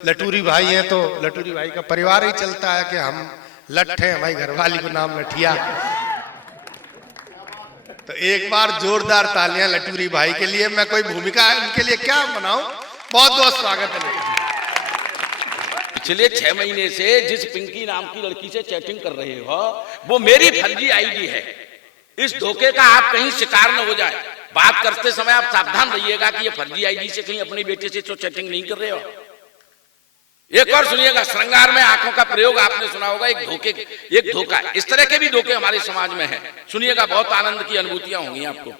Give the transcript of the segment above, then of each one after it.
लटूरी भाई हैं तो लटूरी भाई का परिवार ही चलता है कि हम लठ हैं, हमारी घरवाली को नाम लठिया। तो एक बार जोरदार तालियां लटूरी भाई के लिए। मैं कोई भूमिका उनके लिए क्या बनाऊं। बहुत बहुत स्वागत है। पिछले 6 महीने से जिस पिंकी नाम की लड़की से चैटिंग कर रहे हो वो मेरी फर्जी आईडी है। इस धोखे का आप कहीं शिकार न हो जाए। बात करते समय आप सावधान रहिएगा कि ये फर्जी आईडी से कहीं अपने बेटे से तो चैटिंग नहीं कर रहे हो। एक और सुनिएगा, श्रृंगार में आंखों का प्रयोग आपने सुना होगा, एक धोखा। इस तरह के भी धोखे हमारे समाज में हैं। सुनिएगा, बहुत आनंद की अनुभूतियां होंगी आपको।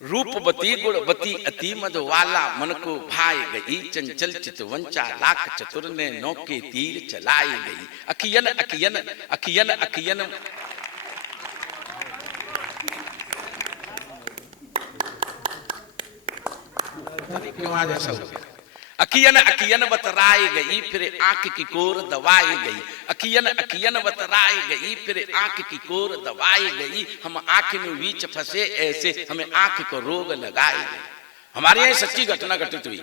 रूपवती गुणवती अति मधुवाला मन को भाई गई, चंचल चितवंचा लाख चतुर ने नौके तीर चलाई गई। अखियन अखियन अखियन अखियन क्यों आज ऐसा हो गया। अखियन अखियन बतराई गई, फिर आंख की कोर दबाई गई। अखियन अखियन बतराई गई, फिर आंख की कोर दबाई गई। हम आंख में बीच फंसे ऐसे, हमें आंख को रोग लगाई गई। हमारे यहाँ सच्ची घटना घटित हुई।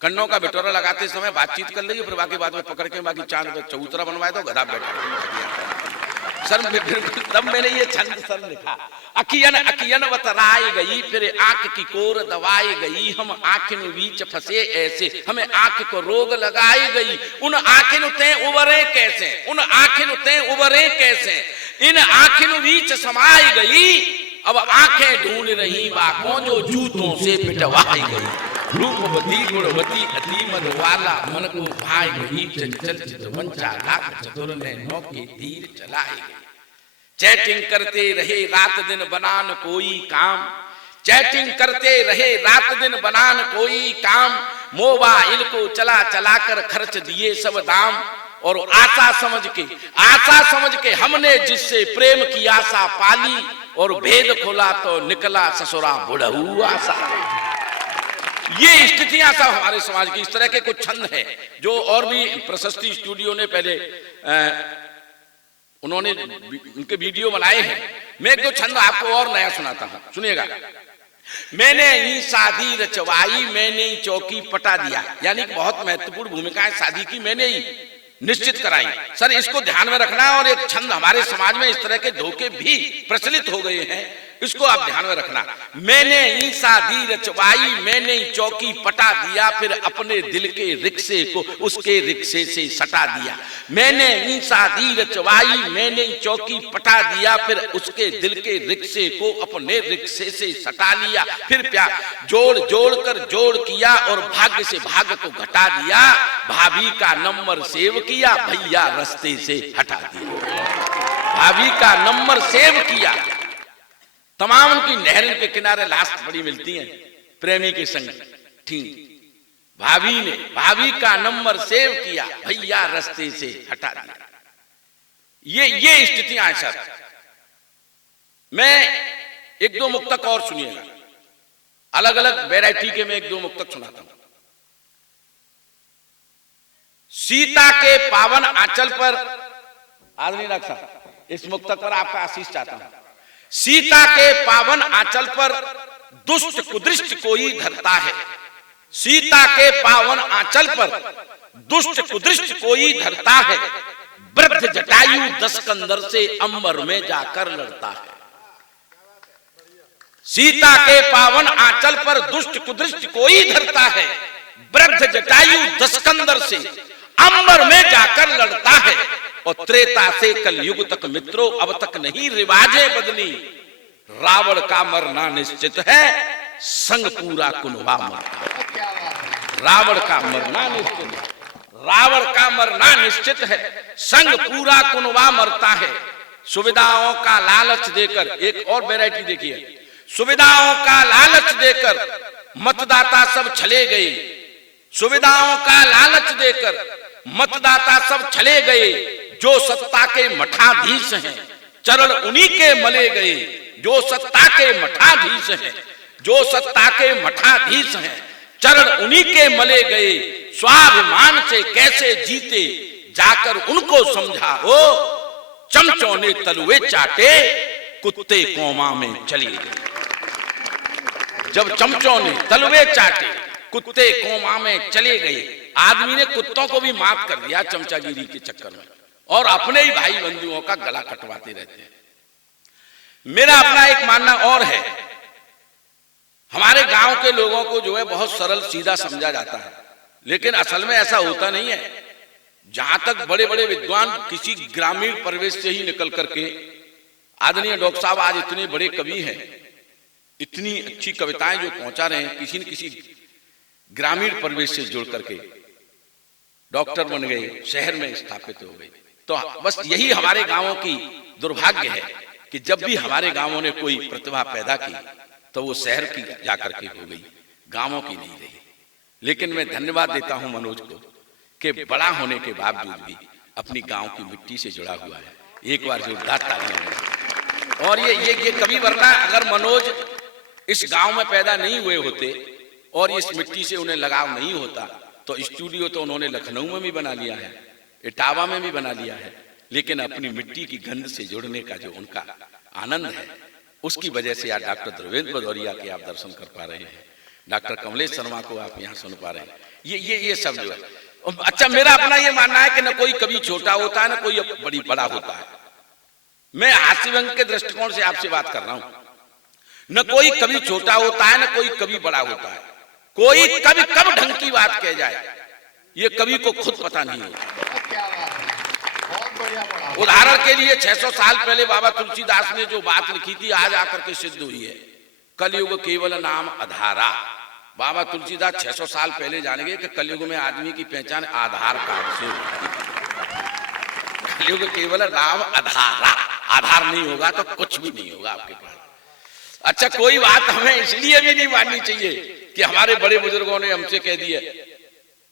कन्नों का बिटोरा लगाते समय बातचीत कर ली, फिर बाकी बाद में पकड़ के बाकी चांद पे चबूतरा बनवाए तो गधा बैठा सर। तब मैंने ये छंद सर लिखा, अखियन अखियन बतराई गई, फिर आंख की कोर दबाई गई। हम आंख में बीच फंसे ऐसे, हमें आंख को रोग लगाई गई। उन आंखें ते उबरे कैसे, उन आंखें ते उबरे कैसे, इन आंखें बीच समाई गई। अब आंखें ढूंढ रही बाकों जो जूतों से पिटवाई गई। रूपवती गुणवती अति मधुवाला मन को भाई गई, चंचल चितवंचा लाख चतुर ने नौके तीर चलाई गई। चैटिंग करते रहे रात दिन बनान कोई काम, चैटिंग करते रहे रात दिन बनान कोई काम। मोबाइल को चला चला कर खर्च दिए सब दाम। और आशा समझ के हमने जिससे प्रेम की आशा पाली, और भेद खोला तो निकला ससुरा बुढ़ऊ आशा। ये स्थितियां सब हमारे समाज की। इस तरह के कुछ छंद हैं जो और भी प्रशस्ति स्टूडियो ने पहले उन्होंने उनके वीडियो बनाए हैं। मैं एक दो छंद आपको और नया सुनाता हूं, सुनिएगा। मैंने ही शादी रचवाई, मैंने ही चौकी पटा दिया। यानी बहुत महत्वपूर्ण भूमिकाएं शादी की मैंने ही निश्चित कराई। सर, इसको ध्यान में रखना। और एक छंद हमारे समाज में इस तरह के धोखे भी प्रचलित हो गए हैं, इसको आप ध्यान में रखना। मैंने ही शादी रचवाई, मैंने ही चौकी पटा दिया, फिर अपने दिल के रिक्शे को उसके रिक्शे से सटा दिया। मैंने ही शादी रचवाई, मैंने ही चौकी पटा दिया, फिर उसके दिल के रिक्शे को अपने रिक्शे से सटा लिया। फिर प्यार जोड़ जोड़ कर जोड़ किया, और भाग्य से भाग्य को घटा दिया। भाभी का नंबर सेव किया, भैया रास्ते से हटा दिया। भाभी का नंबर सेव किया। तमाम उनकी नहर के किनारे लाश बड़ी मिलती हैं प्रेमी के संग। ठीक, भाभी ने भाभी का नंबर सेव किया, भैया रास्ते से हटा दिया। ये स्थितियां हैं सर। मैं एक दो मुक्तक और सुनिएगा, अलग अलग वैरायटी के मैं एक दो मुक्तक सुनाता हूं। सीता के पावन आंचल पर, आदमी रक्षा, इस मुक्तक पर आपका आशीष चाहता हूं। सीता के पावन आंचल पर दुष्ट कुदृष्ट कोई धरता है। सीता के पावन आंचल पर दुष्ट कुदृष्ट कोई धरता है। वृद्ध जटायु 10 कंदर से अंबर में जाकर लड़ता है। सीता के पावन आंचल पर दुष्ट कुदृष्ट कोई धरता है। वृद्ध जटायु 10 कंदर से अंबर में जाकर लड़ता है। और त्रेता से कलयुग तक मित्रों अब तक नहीं रिवाजें बदली। रावण का मरना निश्चित है, संग पूरा कुनबा मरता। रावण का मरना निश्चित है, रावण का मरना निश्चित है, संग पूरा कुनबा मरता है। सुविधाओं का लालच देकर, एक और वैरायटी देखिए। सुविधाओं का लालच देकर मतदाता सब छले गए। सुविधाओं का लालच देकर मतदाता सब छले गए। जो सत्ता के मठाधीश हैं चरण उन्हीं के मले गए। जो सत्ता के मठाधीश हैं, जो सत्ता के मठाधीश हैं, चरण उन्हीं के मले गए। स्वाभिमान से कैसे जीते जाकर उनको समझाओ। चमचों ने तलवे चाटे, कुत्ते कोमा में चले गए। जब चमचों ने तलवे चाटे, कुत्ते कोमा में चले गए। आदमी ने कुत्तों को भी माफ कर दिया चमचागिरी के चक्कर में, और अपने ही भाई बंधुओं का गला कटवाते रहते हैं। मेरा अपना एक मानना और है, हमारे गांव के लोगों को जो है बहुत सरल सीधा समझा जाता है, लेकिन असल में ऐसा होता नहीं है। जहां तक बड़े बड़े विद्वान किसी ग्रामीण परिवेश से ही निकल करके, आदरणीय डॉक्टर साहब आज इतने बड़े कवि हैं, इतनी अच्छी कविताएं जो पहुंचा रहे हैं, किसी न किसी ग्रामीण परिवेश से जुड़ करके डॉक्टर बन गए, शहर में स्थापित हो गए। तो बस यही हमारे गांवों की दुर्भाग्य है कि जब भी हमारे गांवों ने कोई प्रतिभा पैदा की तो वो शहर की जाकर के हो गई, गांवों की नहीं रही। लेकिन मैं धन्यवाद देता हूं मनोज को कि बड़ा होने के बावजूद भी अपनी गांव की मिट्टी से जुड़ा हुआ है। एक बार जोरदार तालियां। और ये कभी, वरना अगर मनोज इस गांव में पैदा नहीं हुए होते और इस मिट्टी से उन्हें लगाव नहीं होता तो स्टूडियो तो उन्होंने लखनऊ में भी बना लिया है, इटावा में भी बना लिया है, लेकिन अपनी मिट्टी की गंध से जुड़ने का जो उनका आनंद है, उसकी वजह से आज डॉक्टर देवेंद्र भदौरिया के आप दर्शन कर पा रहे हैं, डॉक्टर कमलेश शर्मा को आप यहाँ सुन पा रहे हैं। ये सब जो है। अच्छा, मेरा अपना ये मानना है कि न कोई कभी छोटा होता है, न कोई बड़ा होता है। मैं हास्य व्यंग के दृष्टिकोण से आपसे बात कर रहा हूं। न कोई कभी छोटा होता है, न कोई कभी बड़ा होता है। कोई कभी कब ढंग की बात कह जाए, ये कवि को खुद पता नहीं होता। उदाहरण के लिए 600 साल पहले बाबा तुलसीदास ने जो बात लिखी थी, आज आकर के सिद्ध हुई है, कलयुग केवल नाम आधारा। बाबा तुलसीदास 600 साल पहले जानेंगे कि कलयुग में आदमी की पहचान आधार कार्ड से होती है। कलयुग केवल नाम आधारा, आधार नहीं होगा तो कुछ भी नहीं होगा आपके पास। अच्छा, कोई बात हमें इसलिए भी नहीं माननी चाहिए कि हमारे बड़े बुजुर्गों ने हमसे कह दिया,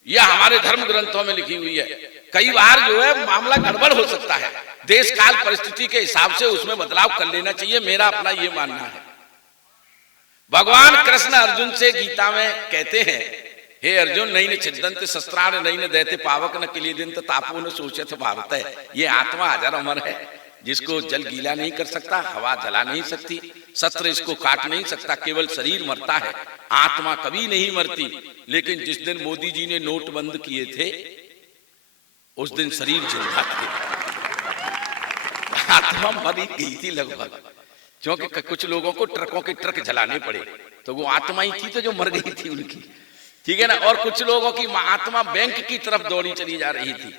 यह हमारे धर्म ग्रंथों में लिखी हुई है। कई बार जो है मामला गड़बड़ हो सकता है, देश काल परिस्थिति के हिसाब से उसमें बदलाव कर लेना चाहिए, मेरा अपना ये मानना है। भगवान कृष्ण अर्जुन से गीता में कहते हैं, हे अर्जुन, नैन छिदन्ति शस्त्राणि नैन दैते पावक न क्लेदन्त तापो न शोचत भारत है। ये आत्मा अजर अमर है, जिसको जल गीला नहीं कर सकता, हवा जला नहीं सकती, शस्त्र इसको काट नहीं सकता, केवल शरीर मरता है, आत्मा कभी नहीं मरती। लेकिन जिस दिन मोदी जी ने नोट बंद किए थे, उस दिन शरीर जिंदा थे, आत्मा मरी गई थी लगभग, क्योंकि कुछ लोगों को ट्रकों के ट्रक जलाने पड़े, तो वो आत्मा ही थी तो जो मर गई थी उनकी, ठीक है ना। और कुछ लोगों की आत्मा बैंक की तरफ दौड़ी चली जा रही थी,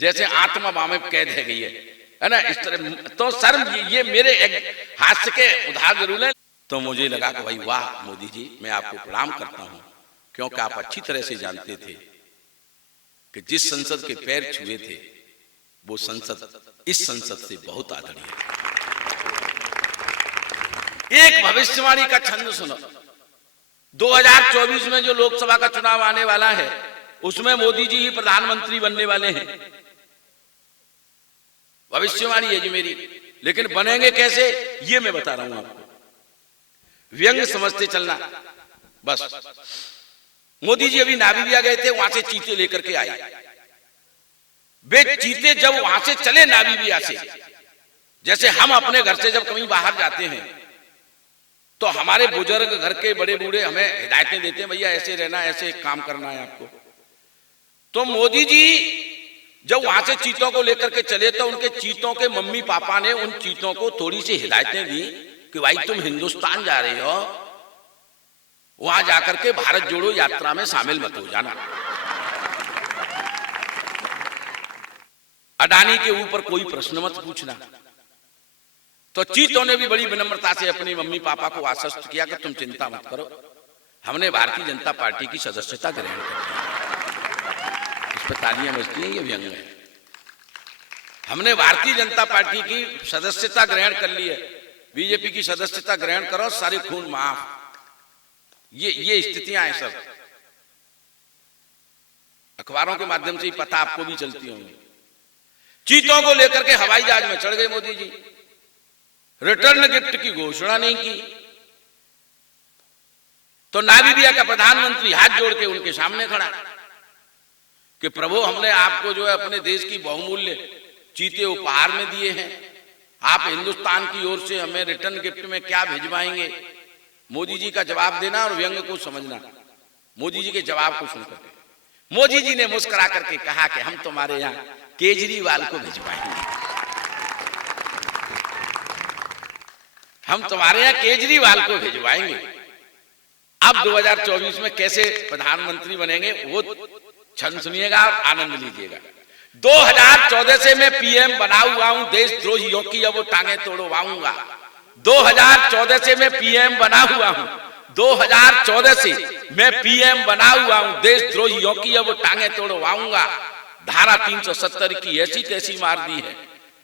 जैसे आत्मा वहां में कैद है गई है ना, इस तरह। तो सर, ये मेरे एक हास्य के उदाहरण जरूर है। तो मुझे लगा कि भाई वाह मोदी जी, मैं आपको प्रणाम करता हूं, क्योंकि आप अच्छी तरह से जानते थे कि जिस संसद के पैर छुए थे वो संसद इस संसद से बहुत आदरणीय है। एक भविष्यवाणी का छंद सुनो, 2024 में जो लोकसभा का चुनाव आने वाला है, उसमें मोदी जी ही प्रधानमंत्री बनने वाले हैं। भविष्यवाणी है जी मेरी, लेकिन बनेंगे कैसे ये मैं बता रहा हूं आपको। व्यंग समझते चलना बस। मोदी जी अभी नामीबिया गए थे, वहां से चीते लेकर के आए। वे चीते जब वहां से चले नामीबिया से, जैसे हम अपने घर से जब कहीं बाहर जाते हैं तो हमारे बुजुर्ग, घर के बड़े बूढ़े हमें हिदायतें देते हैं, भैया ऐसे रहना, ऐसे काम करना है आपको। तो मोदी जी जब वहां से चीतों को लेकर के चले तो उनके चीतों के मम्मी पापा ने उन चीतों को थोड़ी सी हिदायतें दी कि भाई तुम हिंदुस्तान जा रहे हो, वहां जाकर के भारत जोड़ो यात्रा में शामिल मत हो जाना, अडानी के ऊपर कोई प्रश्न मत पूछना। तो चीतों ने भी बड़ी विनम्रता से अपनी मम्मी पापा को आश्वस्त किया कि तुम चिंता मत करो, हमने भारतीय जनता पार्टी की सदस्यता ग्रहण कर ली। इस पर तालियां बजती हैं, ये व्यंग है। हमने भारतीय जनता पार्टी की सदस्यता ग्रहण कर ली है, बीजेपी की सदस्यता ग्रहण करो, सारे खून माफ। ये स्थितियां हैं सब, अखबारों के माध्यम से ही पता आपको भी चलती होंगी। चीतों को लेकर के हवाई जहाज में चढ़ गए मोदी जी, रिटर्न गिफ्ट की घोषणा नहीं की। तो नामीबिया का प्रधानमंत्री हाथ जोड़ के उनके सामने खड़ा कि प्रभु, हमने आपको जो है अपने देश की बहुमूल्य चीते उपहार में दिए हैं, आप हिंदुस्तान की ओर से हमें रिटर्न गिफ्ट में क्या भिजवाएंगे? मोदी जी का जवाब देना और व्यंग को समझना। मोदी जी के जवाब को सुनकर मोदी जी ने मुस्कुरा करके कहा कि हम तुम्हारे यहाँ केजरीवाल को भिजवाएंगे, हम तुम्हारे यहाँ केजरीवाल को भिजवाएंगे। अब 2024 में कैसे प्रधानमंत्री बनेंगे वो क्षण सुनिएगा और आनंद लीजिएगा। 2014 से मैं पीएम बना हुआ हूं, देशद्रोहियों की अब वो टांगे तोड़वाऊंगा। 2014 से मैं पीएम बना हुआ हूं, 2014 से मैं पीएम बना हुआ हूं, देशद्रोहियों की अब टांगे तोड़वाऊंगा। धारा 370 की ऐसी तैसी मार दी है,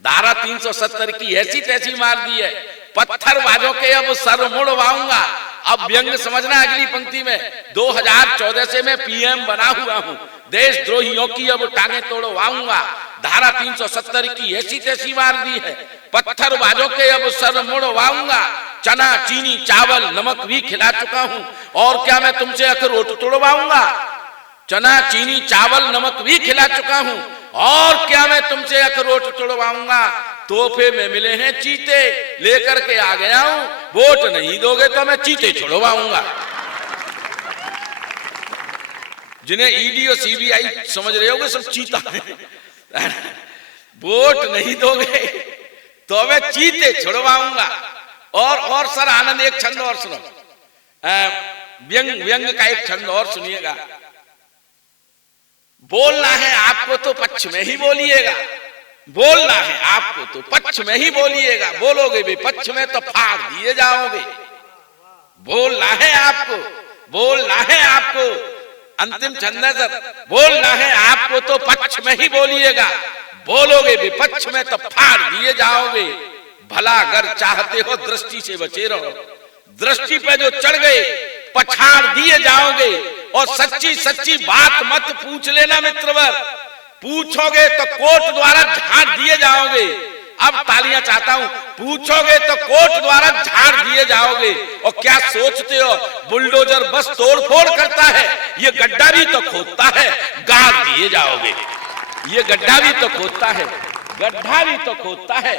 धारा 370 की ऐसी तैसी मार दी है, पत्थरबाजों के अब सर मुड़वाऊंगा। अब व्यंग समझना अगली पंक्ति में, 2014 से मैं पीएम बना हुआ हूं, देशद्रोहियों की अब टांगे तोड़वाऊंगा। धारा 370 की ऐसी तैसी मार दी है, पत्थरबाजों के अब सर मुड़वाऊंगा। चना चीनी चावल नमक भी खिला चुका हूं, और क्या मैं तुमसे अखरोट तोड़वाऊंगा। चना चीनी चावल नमक भी खिला चुका हूं, और क्या मैं तुमसे अखरोट तोड़वाऊंगा। तोहफे में मिले हैं चीते, लेकर के आ गया हूं, वोट नहीं दोगे तो मैं चीते छुड़वाऊंगा। जिन्हें ईडी और सीबीआई समझ रहे होगे सब चीता है। वोट नहीं दोगे तो मैं चीते छुड़वाऊंगा। और सर आनंद एक छंद और सुनो, व्यंग का एक छंद और सुनिएगा। बोलना है आपको तो पक्ष में ही बोलिएगा, बोलना है आपको तो पक्ष में ही बोलिएगा, बोलोगे भी पक्ष में तो फाड़ दिए जाओगे। बोलना है आपको, बोलना है आपको, अंतिम छंद है सर, बोलना है आपको तो पक्ष में ही बोलिएगा, बोलोगे भी पक्ष में तो फाड़ दिए जाओगे। भला अगर चाहते हो दृष्टि से बचे रहो, दृष्टि पे जो चढ़ गए पछाड़ दिए जाओगे। और सच्ची सच्ची बात मत पूछ लेना मित्रवर, पूछोगे तो कोर्ट द्वारा झाड़ दिए जाओगे। अब तालियां चाहता हूं, पूछोगे तो कोर्ट द्वारा झाड़ दिए जाओगे। और क्या सोचते हो बुलडोजर बस तोड़फोड़ करता है, ये गड्ढा भी तो खोदता है, गाड़ दिए जाओगे। ये गड्ढा भी तो खोदता है, गड्ढा भी तो खोदता है,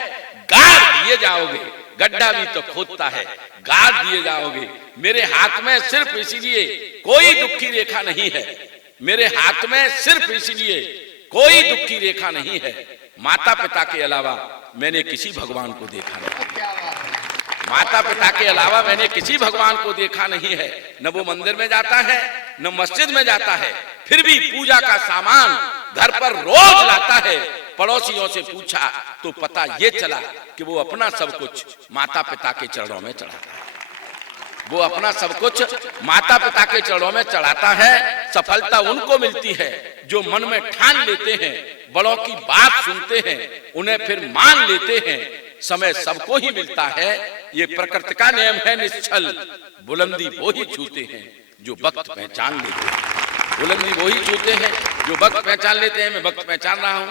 गाड़ दिए जाओगे। गड्ढा भी तो खोदता है, गाड़ दिए जाओगे। मेरे हाथ में सिर्फ इसीलिए कोई दुखी रेखा नहीं है, मेरे हाथ में सिर्फ इसलिए कोई दुखी रेखा नहीं है, माता पिता के अलावा मैंने किसी भगवान को देखा नहीं। माता पिता के अलावा मैंने किसी भगवान को देखा नहीं है। न वो मंदिर में जाता है न मस्जिद में जाता है, फिर भी पूजा का सामान घर पर रोज लाता है। पड़ोसियों से पूछा तो पता ये चला कि वो अपना सब कुछ माता पिता के चरणों में चढ़ाता है। वो अपना सब कुछ माता पिता के चरणों में चढ़ाता है। सफलता उनको मिलती है जो मन में ठान लेते हैं, बड़ों की बात सुनते हैं, उन्हें फिर मान लेते हैं। समय सबको ही मिलता है, ये प्रकृति का नियम है निश्चल। बुलंदी वो ही छूते हैं जो वक्त पहचान लेते हैं, बुलंदी वो ही छूते हैं जो वक्त पहचान लेते हैं। मैं वक्त पहचान रहा हूं,